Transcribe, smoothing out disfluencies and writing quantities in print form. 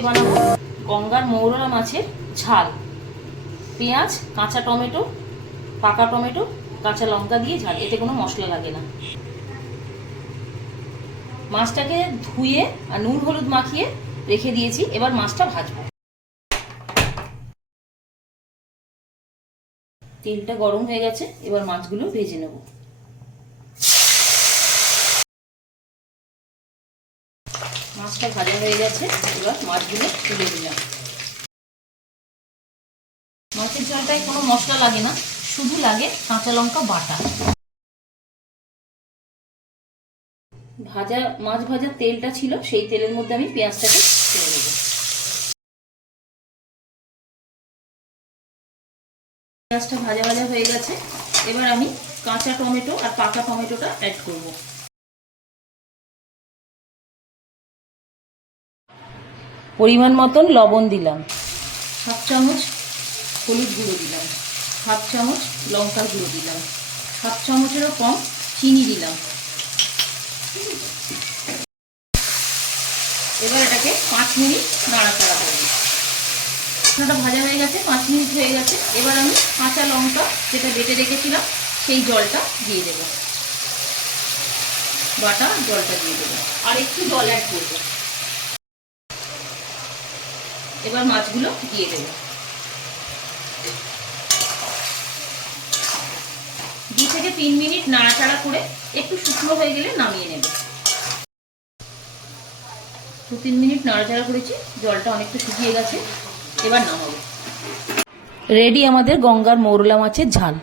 আজকে বানাবো গঙ্গার মৌরলা মাছের ঝাল। পেঁয়াজ, কাঁচা টমেটো, পাকা টমেটো, কাঁচা লঙ্কা দিয়ে ঝাল। এতে কোনো মশলা লাগে না। মাছটাকে ধুয়ে আর নুন হলুদ মাখিয়ে রেখে দিয়েছি। এবার মাছটা ভাজবো। তেলটা গরম হয়ে গেছে, এবার মাছগুলো ভেজে নেব। মাছটা ভাজা হয়ে গেছে, এবার মাছগুলো তুলে দিলাম। মাছের ঝালটায় কোনো মশলা লাগে না, শুধু লাগে কাঁচা লঙ্কা বাটা। মাছ ভাজার তেলটা ছিল, সেই তেলের মধ্যে আমি পেঁয়াজটাকে ছেড়ে দেবো। পেঁয়াজটা ভাজা ভাজা হয়ে গেছে, এবার আমি কাঁচা টমেটো আর পাকা টমেটোটা অ্যাড করব। পরিমাণ মতন লবণ দিলাম, হাফ চামচ হলুদ গুঁড়ো দিলাম, হাফ চামচ লঙ্কার গুঁড়ো দিলাম, হাফ চামচেরও কম চিনি দিলাম। এবার এটাকে 5 মিনিট নাড়াচাড়া করব। মশলাটা ভাজা হয়ে গেছে, 5 মিনিট হয়ে গেছে। এবার আমি কাঁচা লঙ্কা যেটা বেটে রেখেছিলাম সেই জলটা দিয়ে দেবো, বাটা জলটা দিয়ে দেবো, আর একটু জল অ্যাড করবো। এবার মাছগুলো দিয়ে দেবো। 2 থেকে 3 মিনিট নাড়াচাড়া করে একটু শুকনো হয়ে গেলে নামিয়ে নেব। 2-3 মিনিট নাড়াচাড়া করেছি, জলটা অনেকটা শুকিয়ে গেছে। এবার নামাবো। রেডি আমাদের গঙ্গার মৌরলা মাছের ঝাল।